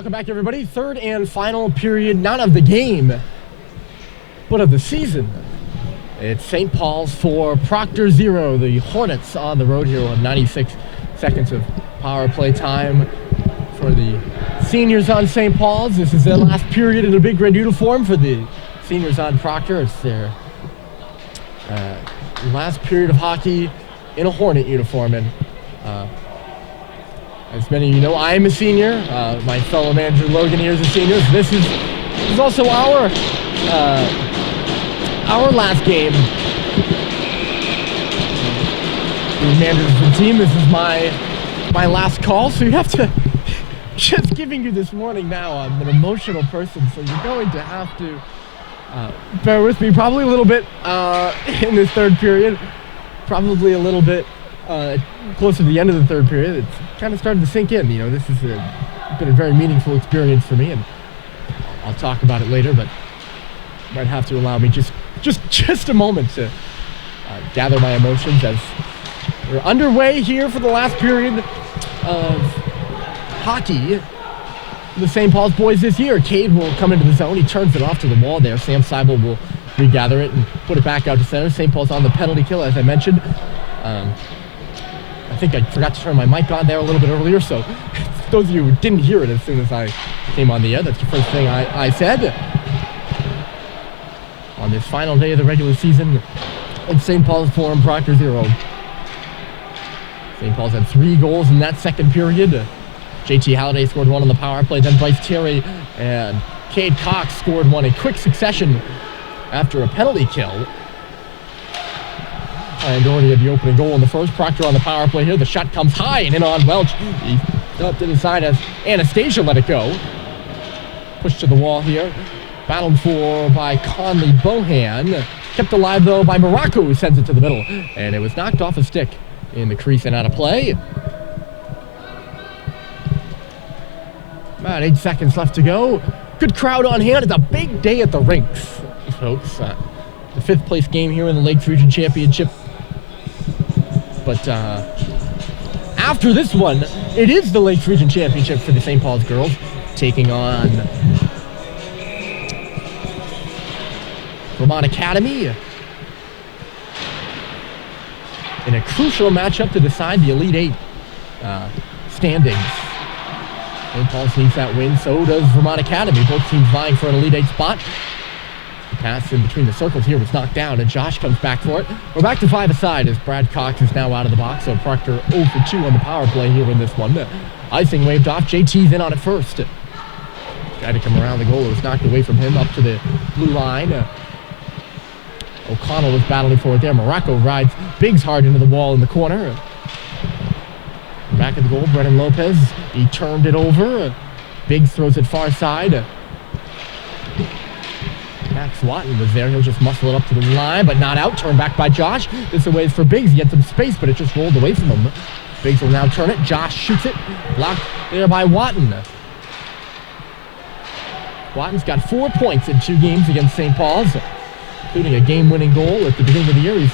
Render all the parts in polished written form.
Welcome back, everybody. Third and final period, not of the game, but of the season. It's St. Paul's 4, Proctor 0. The Hornets on the road here on 96 seconds of power play time for the seniors on St. Paul's. This is their last period in a big red uniform for the seniors on Proctor. It's their last period of hockey in a Hornet uniform. And as many of you know, I am a senior. My fellow manager Logan here is a senior. So this is also our last game. The managers of the team, this is my last call. So you have to, just giving you this warning now, I'm an emotional person, so you're going to have to bear with me probably a little bit in this third period. Probably a little bit closer to the end of the third period. It's kind of started to sink in. You know, this has been a very meaningful experience for me, and I'll talk about it later, but you might have to allow me just a moment to gather my emotions as we're underway here for the last period of hockey. The St. Paul's boys this year. Cade will come into the zone. He turns it off to the wall there. Sam Seibel will regather it and put it back out to center. St. Paul's on the penalty kill, as I mentioned. I think I forgot to turn my mic on there a little bit earlier, so those of you who didn't hear it as soon as I came on the air, that's the first thing I said. On this final day of the regular season, in St. Paul's 4 and Proctor 0. St. Paul's had 3 goals in that second period. JT Halliday scored 1 on the power play, then Bryce Terry and Cade Cox scored 1 in quick succession after a penalty kill. And already had the opening goal in the first. Proctor on the power play here. The shot comes high and in on Welch. He up to the side as Anastasia let it go. Pushed to the wall here. Battled for by Conley Bohan. Kept alive though by Morocco, who sends it to the middle. And it was knocked off a stick in the crease and out of play. About 8 seconds left to go. Good crowd on hand. It's a big day at the Rinks, folks. The 5th place game here in the Lakes Region Championship. But after this one, it is the Lakes Region Championship for the St. Paul's girls, taking on Vermont Academy in a crucial matchup to decide the Elite 8 standings. St. Paul's needs that win, so does Vermont Academy. Both teams vying for an Elite 8 spot. The pass in between the circles here was knocked down, and Josh comes back for it. We're back to 5-a-side as Brad Cox is now out of the box, so Proctor 0 for 2 on the power play here in this one. Icing waved off. JT's in on it first. Tried to come around the goal. It was knocked away from him up to the blue line. O'Connell was battling for it there. Morocco rides Biggs hard into the wall in the corner. Back at the goal, Brennan Lopez. He turned it over. Biggs throws it far side. Max Watton was there. He'll just muscle it up to the line, but not out. Turned back by Josh. This away for Biggs. He gets some space, but it just rolled away from him. Biggs will now turn it. Josh shoots it. Blocked there by Watton. Watton's got 4 points in 2 games against St. Paul's, including a game-winning goal at the beginning of the year.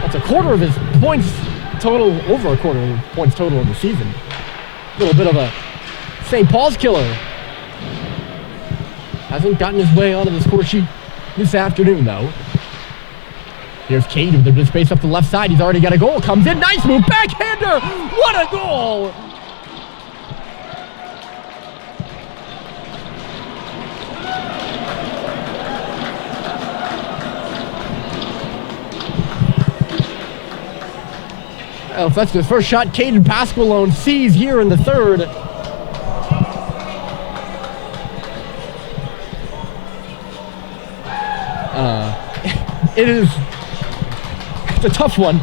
That's a quarter of his points total, over a quarter of his points total in the season. A little bit of a St. Paul's killer. Hasn't gotten his way onto the score sheet this afternoon, though. Here's Cade with the space up the left side. He's already got a goal. Comes in. Nice move. Backhander. What a goal. Well, that's the first shot Caden Pasqualone sees here in the third. It's a tough one.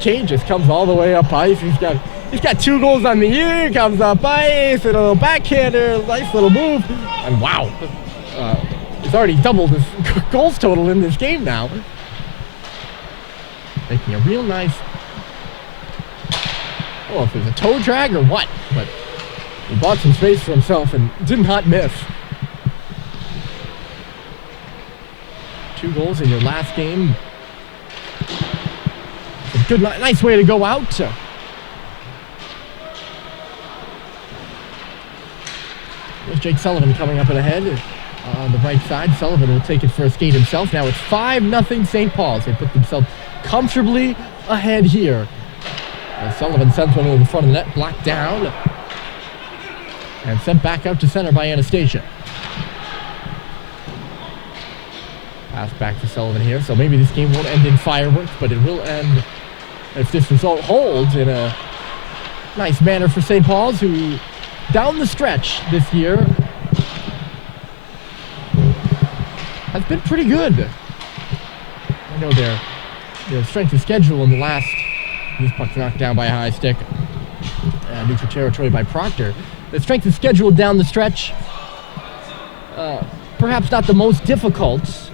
Cade just comes all the way up ice. He's got 2 goals on the year. Comes up ice, and a little backhander, nice little move, and wow, he's already doubled his goals total in this game now. Making a real nice. Oh, if it was a toe drag or what, but he bought some space for himself and did not miss. 2 goals in your last game. It's a good, nice way to go out. There's Jake Sullivan coming up and ahead. On the right side, Sullivan will take it for a skate himself. Now it's 5-0 St. Paul's. They put themselves comfortably ahead here. As Sullivan sends one over the front of the net, blocked down. And sent back out to center by Anastasia. Pass back to Sullivan here. So maybe this game won't end in fireworks, but it will end, if this result holds, in a nice manner for St. Paul's, who down the stretch this year has been pretty good. I know their strength of schedule in the last, this puck's knocked down by a high stick, neutral territory by Proctor. The strength of schedule down the stretch, perhaps not the most difficult,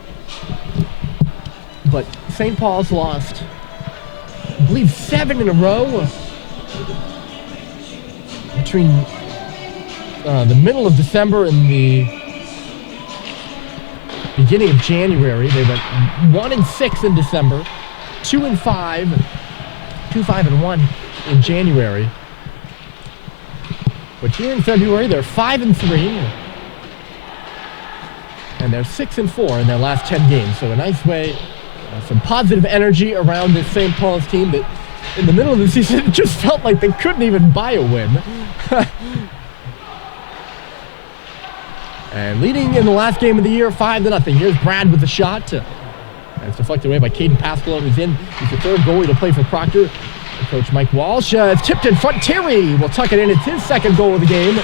but St. Paul's lost, I believe, 7 in a row between the middle of December and the beginning of January. They went 1-6 in December, 2-5, 2-5-1 in January. But here in February, they're 5-3, and they're 6-4 in their last 10 games. So a nice way, some positive energy around this St. Paul's team that in the middle of the season, it just felt like they couldn't even buy a win. And leading in the last game of the year, 5-0. Here's Brad with the shot. And it's deflected away by Caden Pascal, who's in. He's the third goalie to play for Proctor. Coach Mike Walsh. It's tipped in front. Terry will tuck it in. It's his second goal of the game.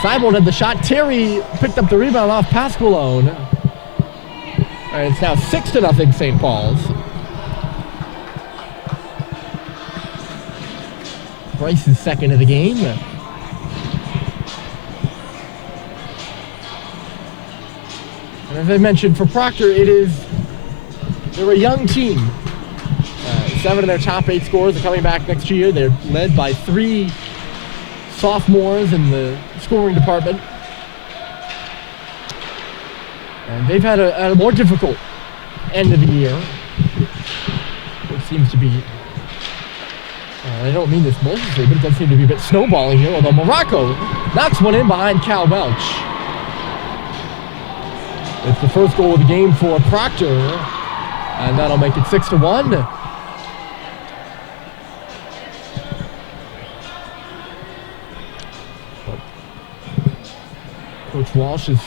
Seibel had the shot. Terry picked up the rebound off Pasqualone. And it's now 6-0 St. Paul's. Bryce's second of the game. And as I mentioned, for Proctor, they're a young team. 7 of their top 8 scorers are coming back next year. They're led by 3 sophomores in the scoring department. And they've had a more difficult end of the year. It seems to be, I don't mean this maliciously, but it does seem to be a bit snowballing here, although Morocco knocks one in behind Cal Welch. It's the first goal of the game for Proctor, and that'll make it 6-1. Coach Walsh is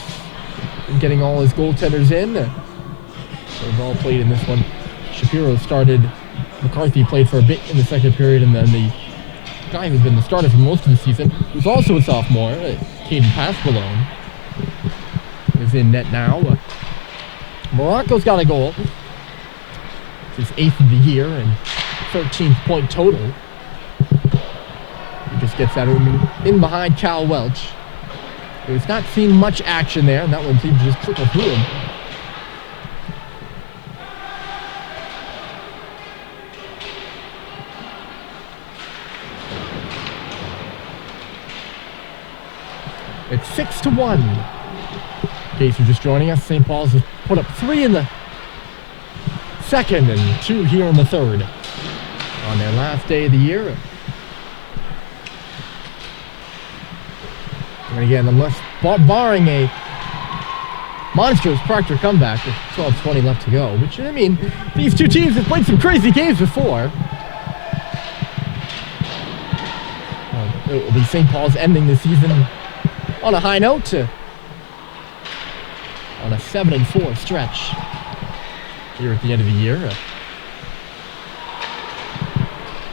getting all his goaltenders in. They've all played in this one. Shapiro started. McCarthy played for a bit in the second period, and then the guy who's been the starter for most of the season, who's also a sophomore, Caden Pasqualone, is in net now. Morocco's got a goal. It's his 8th of the year and 13th point total. He just gets that in behind Cal Welch. He's not seen much action there, and that one seems to just trickle through him. It's 6-1. In case you're just joining us, St. Paul's has put up 3 in the second and 2 here in the third on their last day of the year. And again, unless barring a monstrous Proctor comeback with 12:20 left to go, which, I mean, these two teams have played some crazy games before. It will be St. Paul's ending the season on a high note, on a 7-4 stretch here at the end of the year.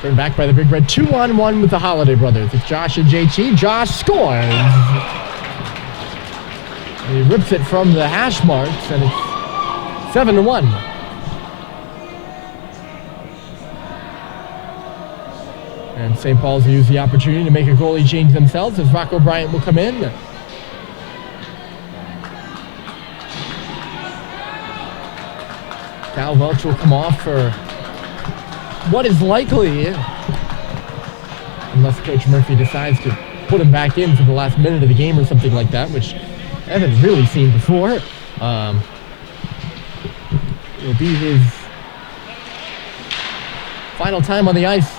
Turned back by the Big Red, 2-on-1 with the Holiday brothers. It's Josh and JT. Josh scores. He rips it from the hash marks, and it's 7-1. And St. Paul's will use the opportunity to make a goalie change themselves as Rocco Bryant will come in. Cal Welch will come off for what is likely, unless Coach Murphy decides to put him back in for the last minute of the game or something like that, which I haven't really seen before. It'll be his final time on the ice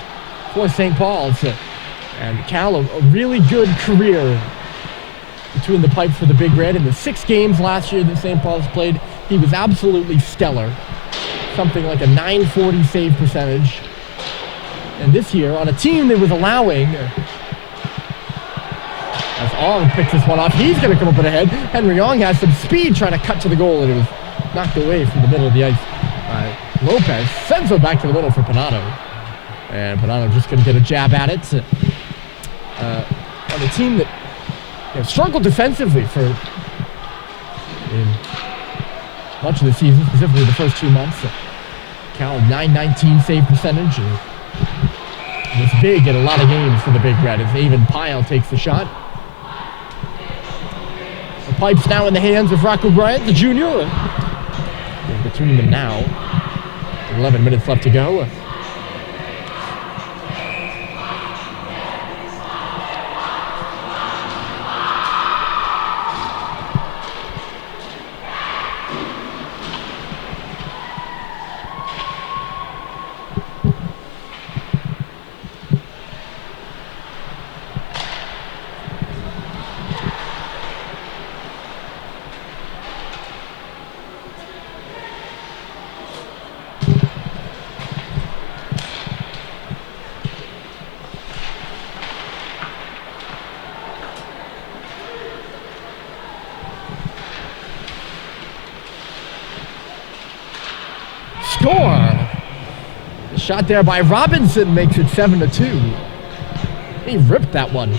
for St. Paul's. And Cal, a really good career between the pipes for the Big Red. In the 6 games last year that St. Paul's played, he was absolutely stellar. Something like a .940 save percentage. And this year, on a team that was allowing, as Ong picks this one off, he's going to come up with a head. Henry Ong has some speed trying to cut to the goal, and it was knocked away from the middle of the ice. Lopez sends it back to the middle for Panano. And Panano just going to get a jab at it. On a team that struggled defensively for much of the season, specifically the first 2 months. Cal, .919 save percentage. And was big in a lot of games for the Big Red as Avon Pyle takes the shot. The pipes now in the hands of Rocco Bryant, the junior. Between them now. 11 minutes left to go. Score! The shot there by Robinson makes it 7-2. He ripped that one.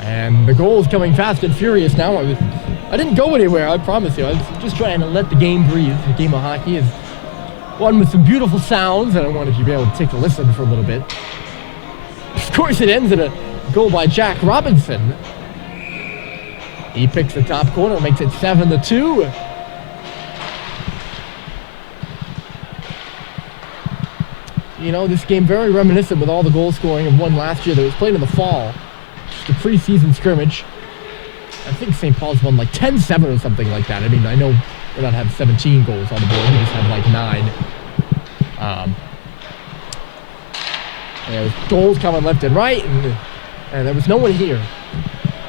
And the goal is coming fast and furious now. I didn't go anywhere, I promise you. I was just trying to let the game breathe. The game of hockey is one with some beautiful sounds, and I wanted you to be able to take a listen for a little bit. Of course, it ends in a goal by Jack Robinson. He picks the top corner, makes it 7-2. You know, this game very reminiscent with all the goal scoring of one last year that was played in the fall. Just a preseason scrimmage. I think St. Paul's won like 10-7 or something like that. I mean, I know we're not having 17 goals on the board. We just have like 9. There was goals coming left and right, and there was no one here.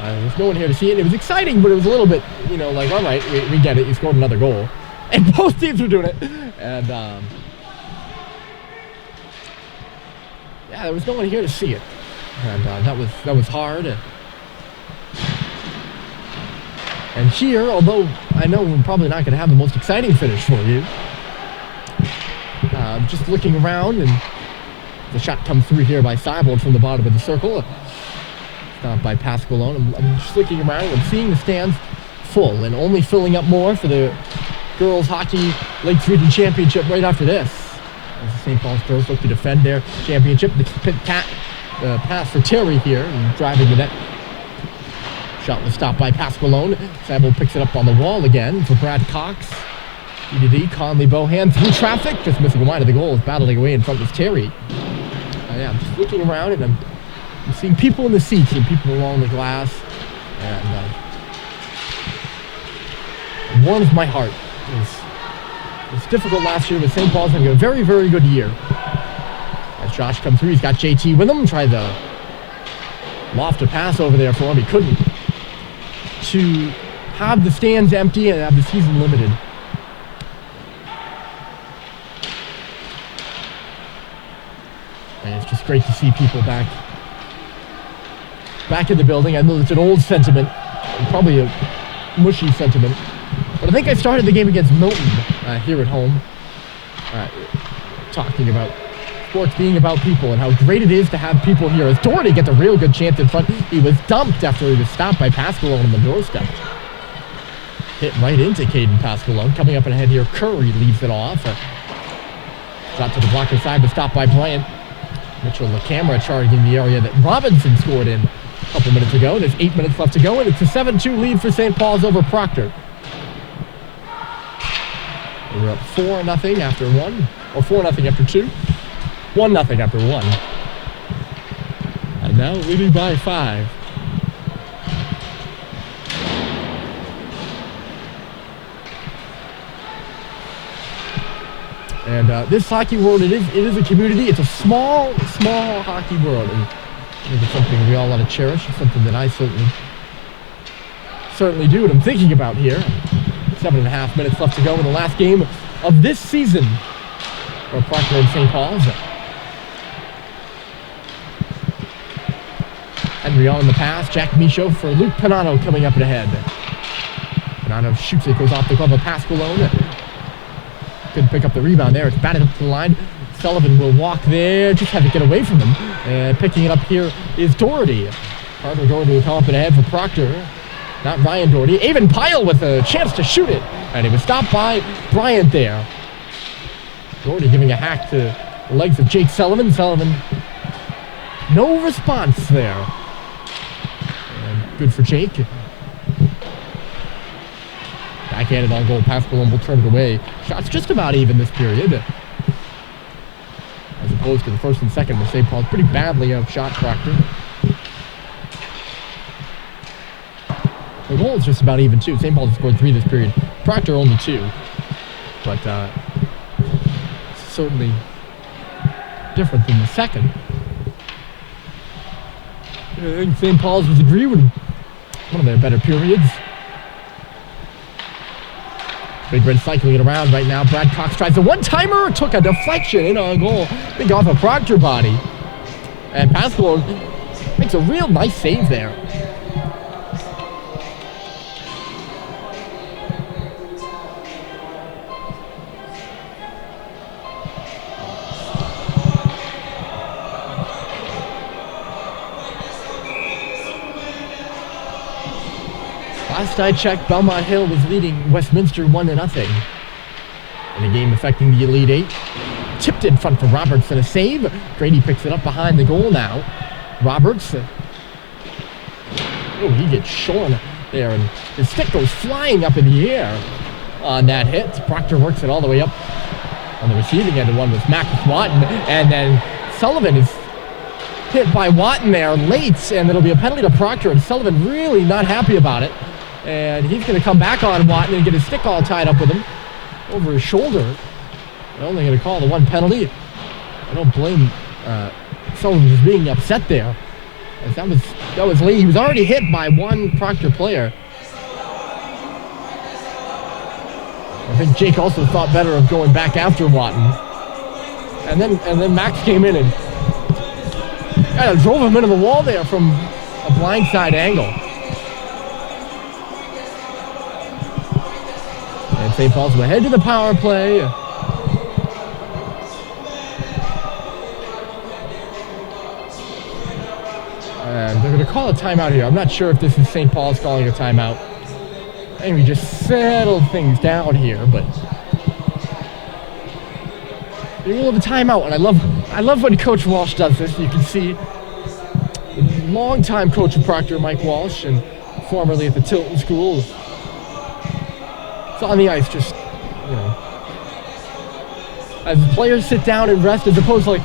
There was no one here to see it. It was exciting, but it was a little bit, you know, like, all right, we get it. You scored another goal. And both teams were doing it. And, yeah, there was no one here to see it. And that was hard. And here, although I know we're probably not going to have the most exciting finish for you, just looking around, and the shot comes through here by Seibold from the bottom of the circle. Stopped by Pasqualone. I'm just looking around and seeing the stands full, and only filling up more for the girls hockey Lakes Region Championship right after this. As the St. Paul's girls look to defend their championship. The pass for Terry here, and driving the net. Shot was stopped by Pasqualone. Seibold picks it up on the wall again for Brad Cox. EDD, Conley Bohan through traffic, just missing wide of the goal, is battling away in front of Terry. Yeah, I'm just looking around, and I'm seeing people in the seats and people along the glass, and it warms my heart. It was difficult last year, but St. Paul's having a very, very good year. As Josh comes through, he's got JT with him. Tried to loft a pass over there for him. He couldn't. To have the stands empty and have the season limited. And it's just great to see people back in the building. I know it's an old sentiment, probably a mushy sentiment, but I think I started the game against Milton here at home, talking about sports being about people and how great it is to have people here. As Doherty gets a real good chance in front, he was dumped after he was stopped by Pasqualone on the doorstep. Hit right into Caden Pasqualone. Coming up ahead here, Curry leaves it off. Shot to the blocker side, but stopped by Bryant. Mitchell LaCamera charging the area that Robinson scored in a couple minutes ago. And there's 8 minutes left to go, and it's a 7-2 lead for St. Paul's over Proctor. We're up 4-0 after 1, or 4-0 after 2. 1-0 after 1. And now leading by 5. And this hockey world, it is a community. It's a small hockey world. And I think it's something we all ought to cherish. It's something that I certainly do. And I'm thinking about here. 7.5 minutes left to go in the last game of this season for Proctor and St. Paul's. Henry on the pass. Jack Michaud for Luke Panato coming up and ahead. Panato shoots it, goes off the glove of Pasqualone. Couldn't pick up the rebound there. It's batted up to the line. Sullivan will walk there, just had to get away from him. And picking it up here is Doherty. Carter Doherty will come up and ahead for Proctor. Not Ryan Doherty. Avon Pyle with a chance to shoot it. And he was stopped by Bryant there. Doherty giving a hack to the legs of Jake Sullivan. Sullivan, no response there. And good for Jake. Backhanded on goal. Pasqualone will turn it away. Shots just about even this period. As opposed to the first and second, where St. Paul's pretty badly outshot Proctor. The goal is just about even, too. St. Paul's scored 3 this period. Proctor only 2. But certainly different than the second. I think St. Paul's was agree with one of their better periods. Big Red cycling it around right now. Brad Cox tries a one-timer, took a deflection in on goal. Big off a Proctor body. And Pasqualone makes a real nice save there. Last I checked, Belmont Hill was leading Westminster 1-0 in a game affecting the Elite Eight. Tipped in front for Roberts and a save. Grady picks it up behind the goal now. Roberts. Oh, he gets shorn there, and his stick goes flying up in the air on that hit. Proctor works it all the way up on the receiving end, and one was Mac Watton, and then Sullivan is hit by Watton there late, and it'll be a penalty to Proctor, and Sullivan really not happy about it. And he's going to come back on Watton and get his stick all tied up with him over his shoulder. They're only going to call the one penalty. I don't blame Sullivan for being upset there. As that was late. He was already hit by one Proctor player. I think Jake also thought better of going back after Watton. And then Max came in and kind of drove him into the wall there from a blindside angle. And St. Paul's will head to the power play. And they're going to call a timeout here. I'm not sure if this is St. Paul's calling a timeout. I think we just settled things down here, but in the middle of a timeout, and I love when Coach Walsh does this. You can see the longtime coach of Proctor, Mike Walsh, and formerly at the Tilton School. It's on the ice, just, you know, as the players sit down and rest, as opposed to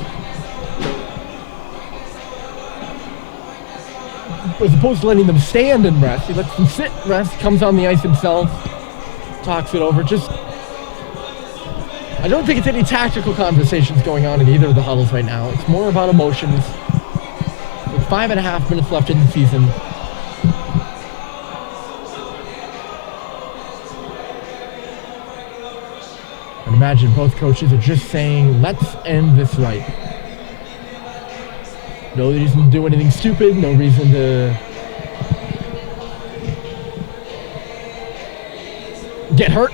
letting them stand and rest. He lets them sit, rest, comes on the ice himself, talks it over. Just, I don't think it's any tactical conversations going on in either of the huddles right now. It's more about emotions. With 5.5 minutes left in the season. And imagine both coaches are just saying, let's end this right. No reason to do anything stupid, no reason to get hurt.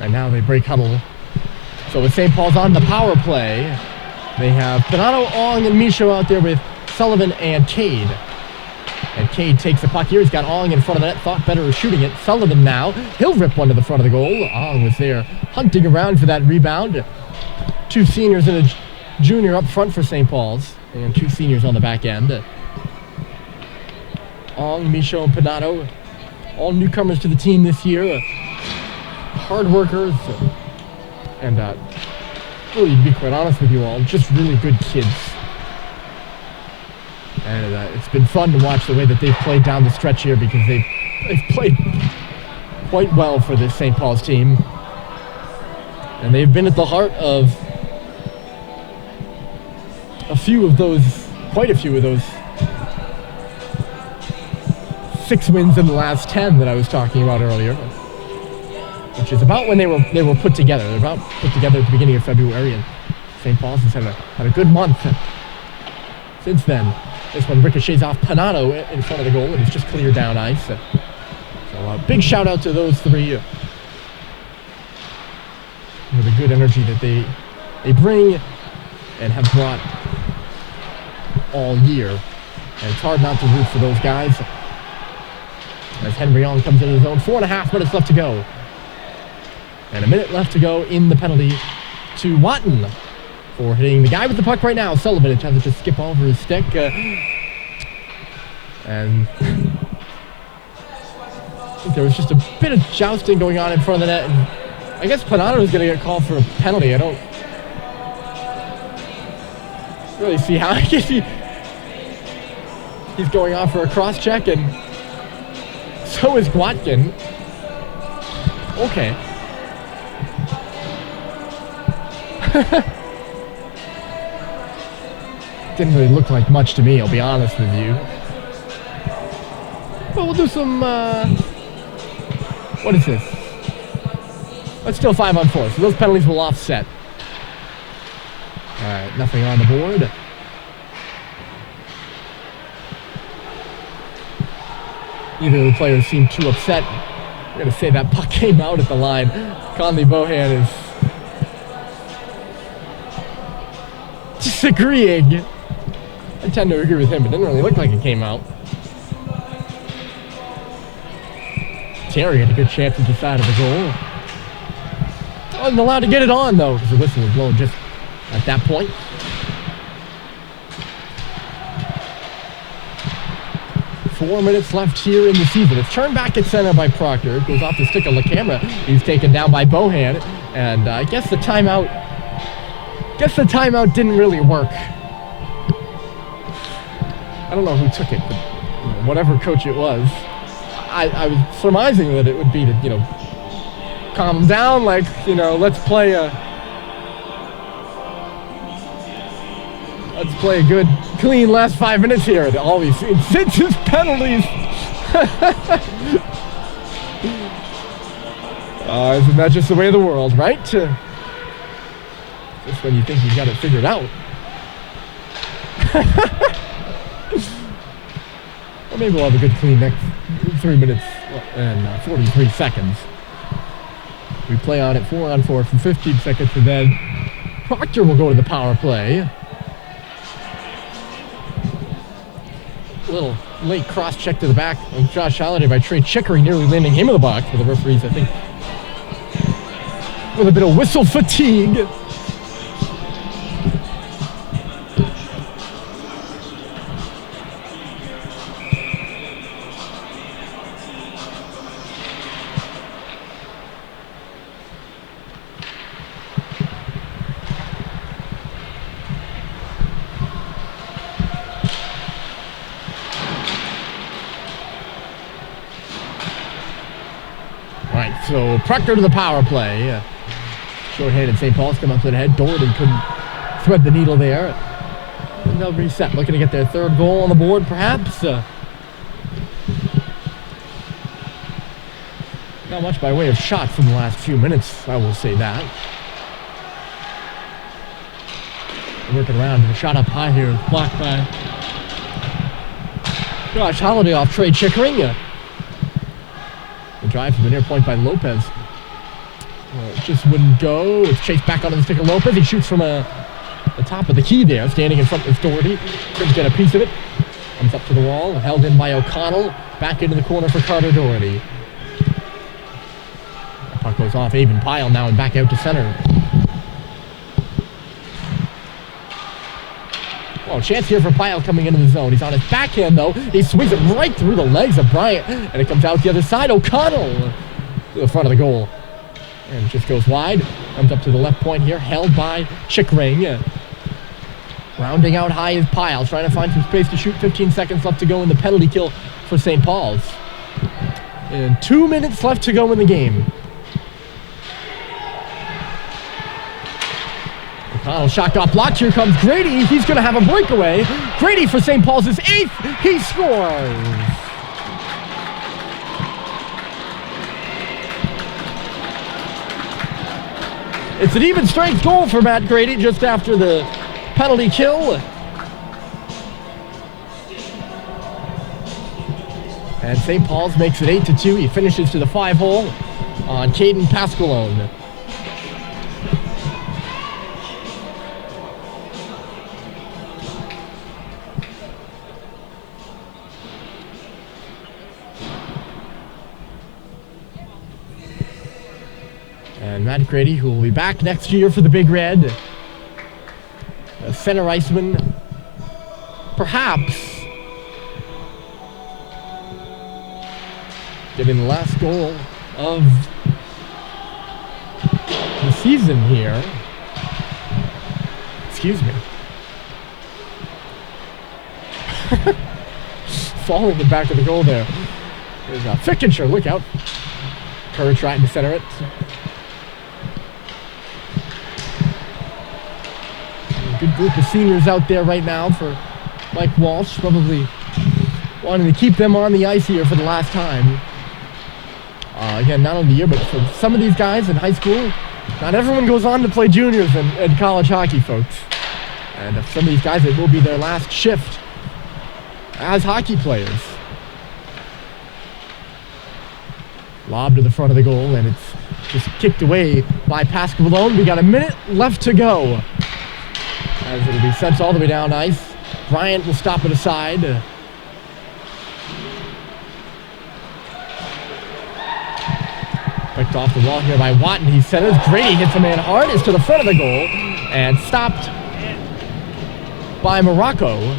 And now they break huddle. So with St. Paul's on the power play, they have Panato, Ong, and Michaud out there with Sullivan and Cade. And Cade takes the puck here. He's got Ong in front of the net. Thought better of shooting it. Sullivan now. He'll rip one to the front of the goal. Ong was there hunting around for that rebound. Two seniors and junior up front for St. Paul's, and 2 seniors on the back end. Ong, Micho, and Panato, all newcomers to the team this year. Hard workers, and really, to be quite honest with you all, just really good kids. And it's been fun to watch the way that they've played down the stretch here, because they've played quite well for this St. Paul's team. And they've been at the heart of quite a few of those 6 wins in the last 10 that I was talking about earlier, which is about when they were put together. They're about put together at the beginning of February, and St. Paul's has had a good month since then. This one ricochets off Panato in front of the goal, and it's just cleared down ice. So big shout out to those 3 for the good energy that they bring and have brought all year. And it's hard not to root for those guys. As Henry Ong comes into his own, 4.5 minutes left to go. And a minute left to go in the penalty to Watton for hitting the guy with the puck right now. Sullivan attempted to skip over his stick. And I think there was just a bit of jousting going on in front of the net. And I guess Panato is going to get called for a penalty. I don't really see how. I guess he's going off for a cross check, and so is Gwatkin. Okay. Didn't really look like much to me, I'll be honest with you. But we'll do some, what is this? It's still 5-on-4, so those penalties will offset. Alright, nothing on the board. Neither of the players seem too upset. I'm going to say that puck came out at the line. Conley Bohan is disagreeing. I tend to agree with him. It didn't really look like it came out. Terry had a good chance at the side of the goal. Wasn't allowed to get it on, though, because the whistle was blown just at that point. Four minutes left here in the season. It's turned back at center by Proctor. It goes off the stick of LaCamera. He's taken down by Bohan. And I guess the timeout didn't really work. I don't know who took it, but whatever coach it was, I was surmising that it would be to, calm them down, like, let's play a good, clean last 5 minutes here. And all we've seen since his penalties. Isn't that just the way of the world, right? Just when you think you've got it figured out. Well, maybe we'll have a good clean next 3 minutes and 43 seconds. We play on it 4-on-4 for 15 seconds, and then Proctor will go to the power play. A little late cross check to the back of Josh Halliday by Trey Chicory, nearly landing him in the box, but the referees, I think, with a bit of whistle fatigue. So Proctor to the power play. Short-handed St. Paul's come up to the head. Doherty couldn't thread the needle there. And they'll reset, looking to get their third goal on the board, perhaps. Not much by way of shots in the last few minutes, I will say that. Working around, a shot up high here, blocked by Josh Halliday off Trey Chickering. The drive from the near point by Lopez. It just wouldn't go. It's chased back onto the stick of Lopez. He shoots from the top of the key there, standing in front of Doherty. Couldn't get a piece of it. Comes up to the wall, held in by O'Connell. Back into the corner for Carter Doherty. The puck goes off Avon Pyle now and back out to center. Oh, chance here for Pyle coming into the zone. He's on his backhand, though. He swings it right through the legs of Bryant, and it comes out the other side. O'Connell to the front of the goal. And it just goes wide. Comes up to the left point here, held by Chickering. Rounding out high is Pyle, trying to find some space to shoot. 15 seconds left to go in the penalty kill for St. Paul's. And 2 minutes left to go in the game. O'Connell shot got blocked. Here comes Grady. He's going to have a breakaway. Grady for St. Paul's is 8th. He scores. It's an even strength goal for Matt Grady just after the penalty kill. And St. Paul's makes it 8-2. He finishes to the 5-hole on Caden Pascalone. And Matt Grady, who will be back next year for the Big Red. A center iceman, perhaps getting the last goal of the season here. Excuse me. Falling in the back of the goal there. There's a Fickenshire, look out. Kerr trying to center it. Good group of seniors out there right now for Mike Walsh, probably wanting to keep them on the ice here for the last time. Again, not only the year, but for some of these guys in high school, not everyone goes on to play juniors and college hockey, folks. And for some of these guys, it will be their last shift as hockey players. Lob to the front of the goal, and it's just kicked away by Pascalone. We got a minute left to go. As it'll be sent all the way down ice. Bryant will stop it aside. Picked off the wall here by Watton. He centers. Grady hits a man hard. Is to the front of the goal. And stopped by Morocco.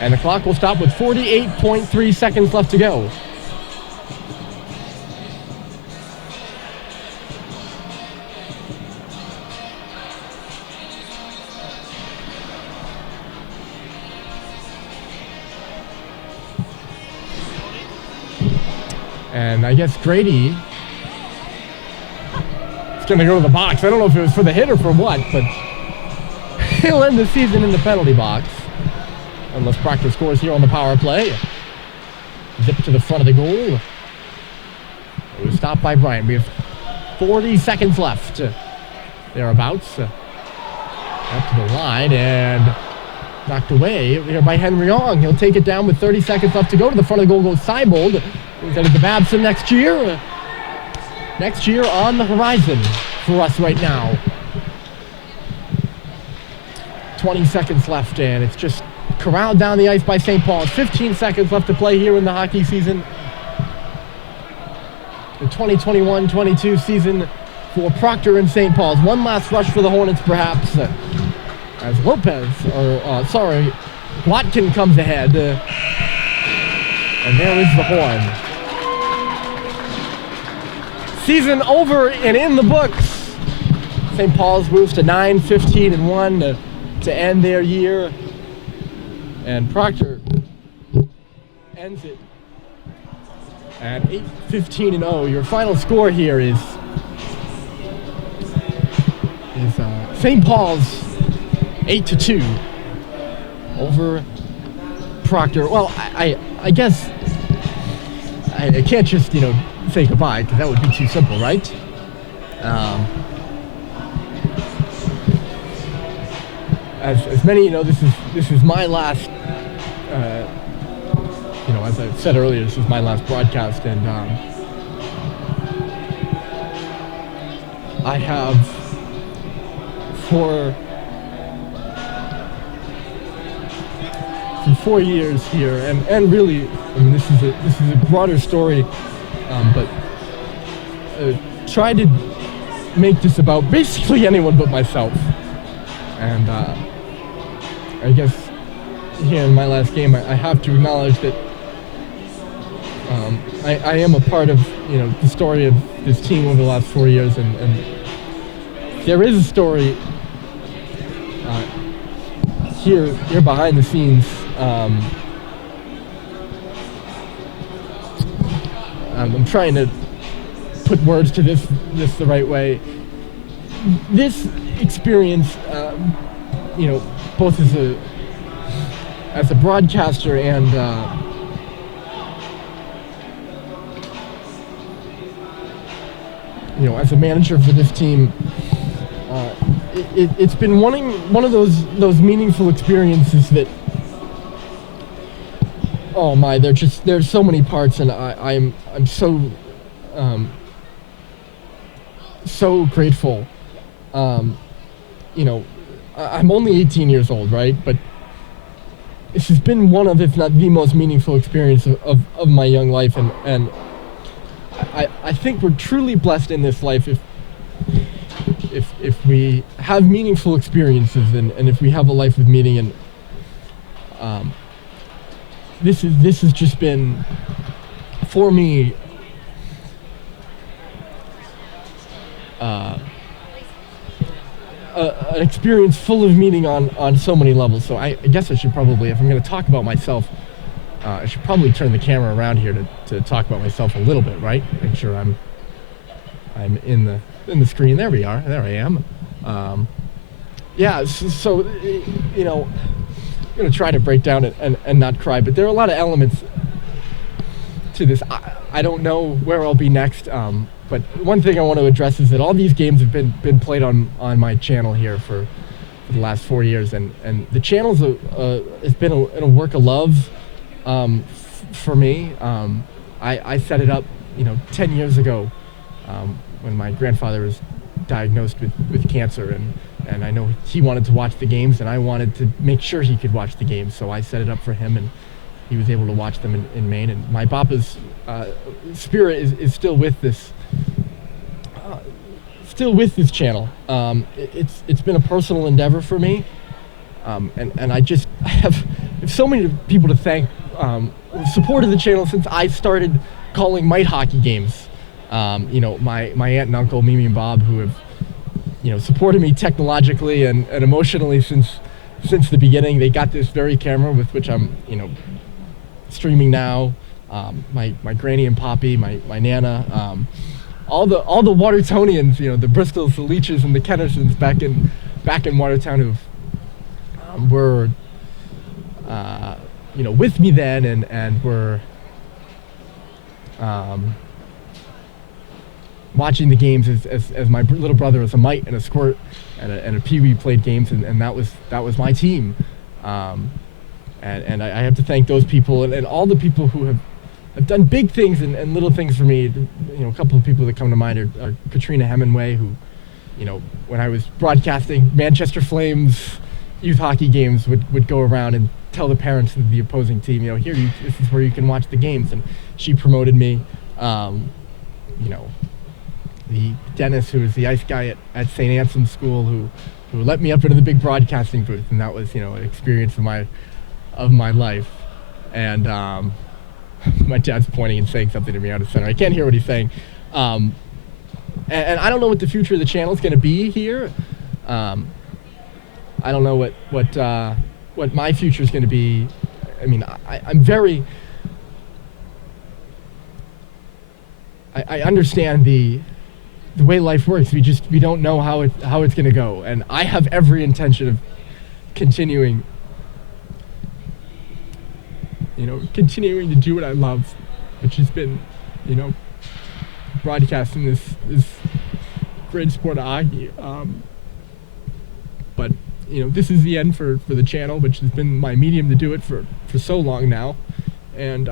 And the clock will stop with 48.3 seconds left to go. And I guess Grady is going to go to the box. I don't know if it was for the hit or for what, but he'll end the season in the penalty box. Unless Proctor scores here on the power play. Zip to the front of the goal. It was stopped by Bryant. We have 40 seconds left. Thereabouts. Up to the line and knocked away here by Henry Ong. He'll take it down with 30 seconds left to go. To the front of the goal goes Seibold. He's headed to Babson next year. Next year on the horizon for us right now. 20 seconds left, and it's just corralled down the ice by St. Paul's. 15 seconds left to play here in the hockey season. The 2021-22 season for Proctor and St. Paul's. One last rush for the Hornets, perhaps, as Watkin comes ahead. And there is the horn. Season over and in the books. St. Paul's moves to 9-15-1 to end their year. And Proctor ends it at 8-15-0. Your final score here is St. Paul's 8-2 over Proctor. Well, I guess I can't just, say goodbye, because that would be too simple, right? As many, this is my last, as I said earlier, this is my last broadcast, and I have for 4 years here, and really, this is a broader story, but tried to make this about basically anyone but myself. And I guess here in my last game, I have to acknowledge that I am a part of the story of this team over the last 4 years, and there is a story here behind the scenes. I'm trying to put words to this the right way. This experience, both as a broadcaster and as a manager for this team, it's been one of those meaningful experiences that, oh my, there's so many parts, and I'm so so grateful. I'm only 18 years old, right? But this has been one of, if not the most meaningful experience of my young life, and I think we're truly blessed in this life if we have meaningful experiences and if we have a life with meaning. And this has just been, for me, an experience full of meaning on so many levels. So I guess I should probably, if I'm going to talk about myself, I should probably turn the camera around here to talk about myself a little bit, right? Make sure I'm in the screen. There we are. There I am. So I'm going to try to break down and not cry, but there are a lot of elements to this. I don't know where I'll be next, but one thing I want to address is that all these games have been played on my channel here for the last 4 years, and the channel's it's been a work of love for me. I set it up 10 years ago when my grandfather was diagnosed with cancer, and I know he wanted to watch the games, and I wanted to make sure he could watch the games, so I set it up for him, and he was able to watch them in Maine. And my Papa's spirit is still with this channel. It's been a personal endeavor for me, and I have so many people to thank who supported the channel since I started calling mite hockey games. My aunt and uncle, Mimi and Bob, who have supported me technologically and emotionally since the beginning. They got this very camera with which I'm streaming now. My granny and poppy, my nana, all the Watertonians, the Bristols, the Leaches, and the Kennersons back in Watertown who were with me then and were watching the games as my little brother as a mite and a squirt and a peewee played games, and that was my team. And I have to thank those people and all the people who have done big things and little things for me. A couple of people that come to mind are Katrina Hemingway, who, when I was broadcasting Manchester Flames youth hockey games, would go around and tell the parents of the opposing team, this is where you can watch the games, and she promoted me. The Dennis, who was the ice guy at St. Anselm's School, who let me up into the big broadcasting booth, and that was an experience of my life. And my dad's pointing and saying something to me out of center. I can't hear what he's saying. And I don't know what the future of the channel is going to be here. I don't know what my future is going to be. I mean, I'm very. I understand the way life works. We don't know how it's going to go, and I have every intention of continuing to do what I love, which has been, broadcasting this great sport of hockey. But this is the end for the channel, which has been my medium to do it for so long now, and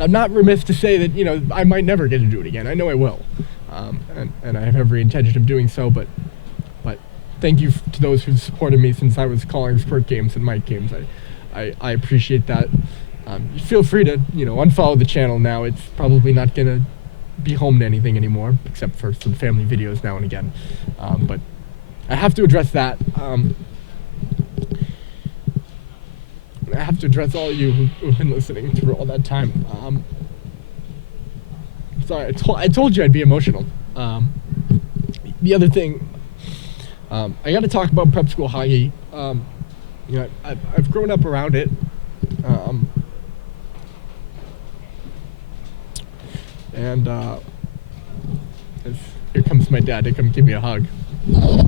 I'm not remiss to say that I might never get to do it again. I know I will, and I have every intention of doing so. But thank you to those who supported me since I was calling sport games and mite games. I appreciate that. Feel free to unfollow the channel now. It's probably not gonna be home to anything anymore, except for some family videos now and again. But I have to address that. I have to address all of you who've been listening through all that time. Sorry, I told you I'd be emotional. The other thing, I got to talk about prep school hockey. I've grown up around it. Here comes my dad to come give me a hug. I'll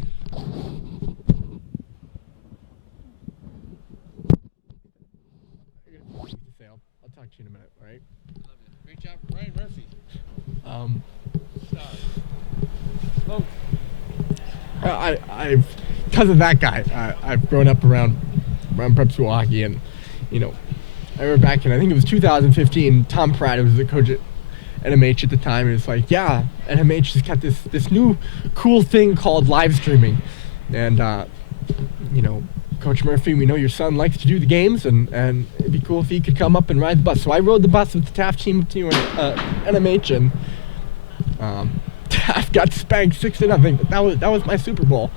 talk to you in a minute, all right? Love you. Great job, Ryan Murphy. I've because of that guy, I've grown up around prep school hockey, and I remember back in, I think it was 2015, Tom Pratt, who was the coach at NMH at the time, and it's like, yeah, NMH has got this new cool thing called live streaming, and Coach Murphy, we know your son likes to do the games, and it'd be cool if he could come up and ride the bus. So I rode the bus with the Taft team to NMH, and Taft got spanked 6-0. But that was my Super Bowl.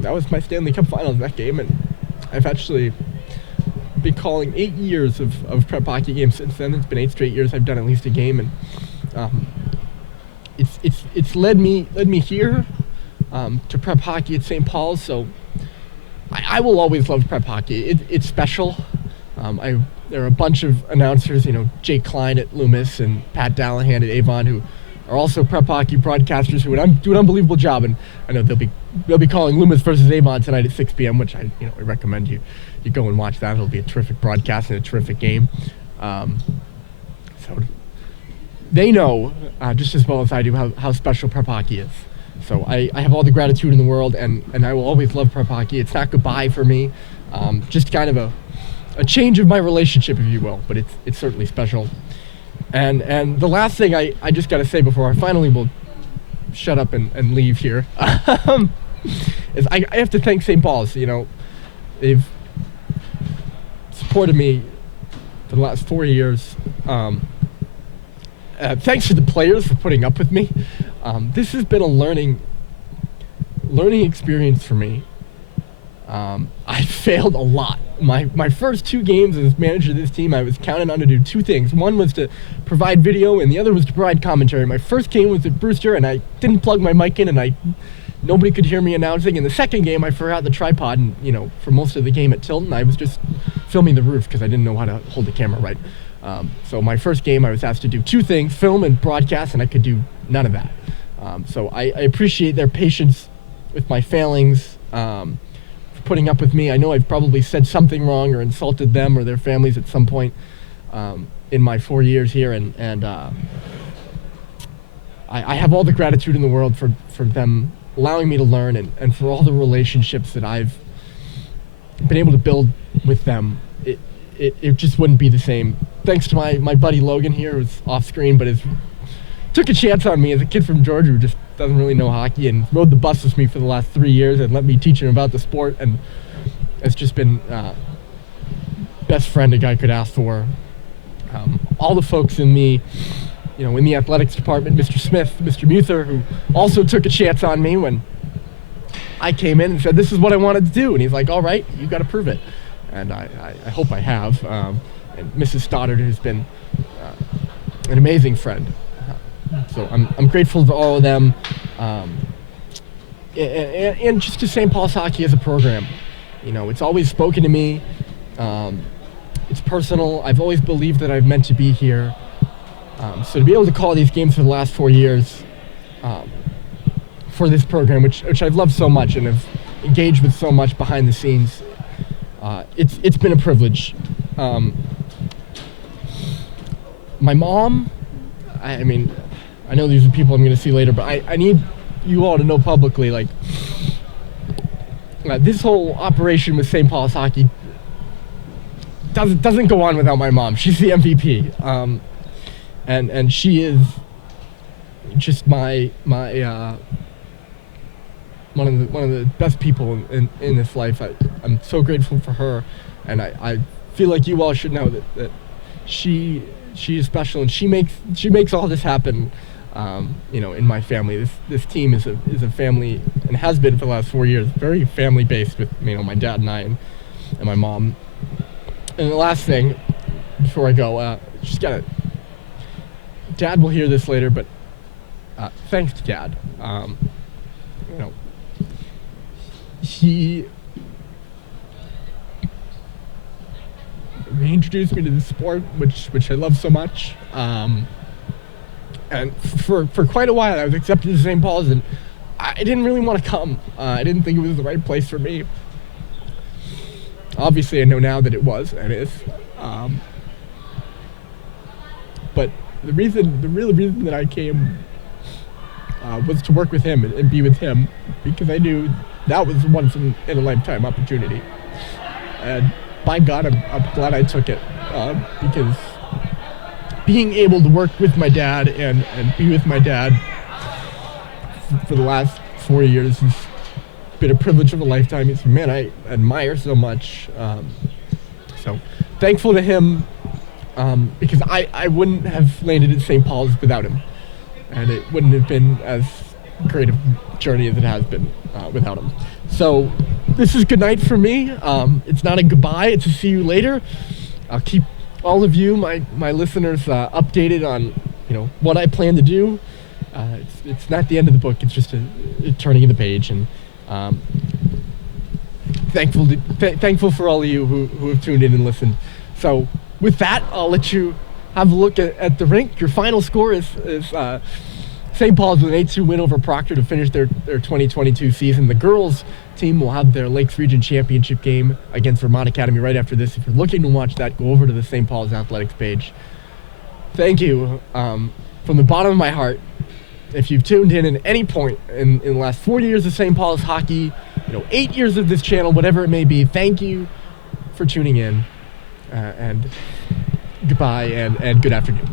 That was my Stanley Cup Finals that game, and I've actually been calling 8 years of prep hockey games since then. It's been 8 straight years I've done at least a game, and it's led me here to prep hockey at St. Paul's. So I will always love prep hockey. It's special. There are a bunch of announcers, Jake Klein at Loomis and Pat Dallahan at Avon, who are also prep hockey broadcasters who do an unbelievable job. And I know they'll be calling Loomis versus Avon tonight at 6 p.m., which I recommend you go and watch that. It'll be a terrific broadcast and a terrific game. So they know just as well as I do how special prep hockey is. So I have all the gratitude in the world, and I will always love prep hockey. It's not goodbye for me, just kind of a change of my relationship, if you will, but it's certainly special. And the last thing I just got to say before I finally will shut up and leave here is I have to thank St. Paul's. They've supported me for the last 4 years. Thanks to the players for putting up with me. This has been a learning experience for me. I failed a lot. My first 2 games as manager of this team, I was counted on to do 2 things. One was to provide video, and the other was to provide commentary. My first game was at Brewster, and I didn't plug my mic in, and nobody could hear me announcing. In the second game, I forgot the tripod, and for most of the game at Tilton, I was just filming the roof because I didn't know how to hold the camera right. So my first game, I was asked to do 2 things, film and broadcast, and I could do none of that. So I appreciate their patience with my failings, for putting up with me. I know I've probably said something wrong or insulted them or their families at some point in my 4 years here, and I have all the gratitude in the world for them allowing me to learn, and for all the relationships that I've been able to build with them. It just wouldn't be the same. Thanks to my buddy Logan here, who's off screen, but took a chance on me as a kid from Georgia who just doesn't really know hockey, and rode the bus with me for the last 3 years and let me teach him about the sport, and it's just been best friend a guy could ask for. All the folks in the athletics department, Mr. Smith, Mr. Muther, who also took a chance on me when I came in and said, this is what I wanted to do, and he's like, all right, you got to prove it. And I hope I have. And Mrs. Stoddard, who's been an amazing friend. So I'm grateful to all of them. And just to St. Paul's Hockey as a program. It's always spoken to me. It's personal. I've always believed that I've meant to be here. So to be able to call these games for the last 4 years for this program, which I've loved so much and have engaged with so much behind the scenes, it's been a privilege. My mom, I mean, I know these are people I'm going to see later, but I need you all to know publicly, this whole operation with St. Paul's Hockey doesn't go on without my mom. She's the MVP, and she is just my one of the best people in this life. I'm so grateful for her, and I feel like you all should know that she she is special, and she makes all this happen. In my family, this team is a family, and has been for the last 4 years, very family based with my dad and I and my mom. And the last thing before I go, Dad will hear this later, but thanks to Dad. He introduced me to the sport, which I love so much. And for quite a while, I was accepted to St. Paul's, and I didn't really want to come. I didn't think it was the right place for me. Obviously, I know now that it was, and is. But the real reason that I came was to work with him and be with him, because I knew that was once in a lifetime opportunity. And by God, I'm glad I took it, because being able to work with my dad and be with my dad for the last 4 years has been a privilege of a lifetime. He's a man I admire so much. So thankful to him, because I wouldn't have landed at St. Paul's without him. And it wouldn't have been as great a journey as it has been without him. So this is good night for me. It's not a goodbye, it's a see you later. I'll keep all of you, my listeners, updated on what I plan to do. It's not the end of the book. It's just a turning of the page, and thankful for all of you who have tuned in and listened. So with that, I'll let you have a look at the rink. Your final score is St. Paul's with an 8-2 win over Proctor to finish their 2022 season. The girls team will have their Lakes Region Championship game against Vermont Academy right after this. If you're looking to watch that, go over to the St. Paul's Athletics page. Thank you from the bottom of my heart. If you've tuned in at any point in the last 40 years of St. Paul's hockey, 8 years of this channel, whatever it may be, thank you for tuning in. And goodbye and good afternoon.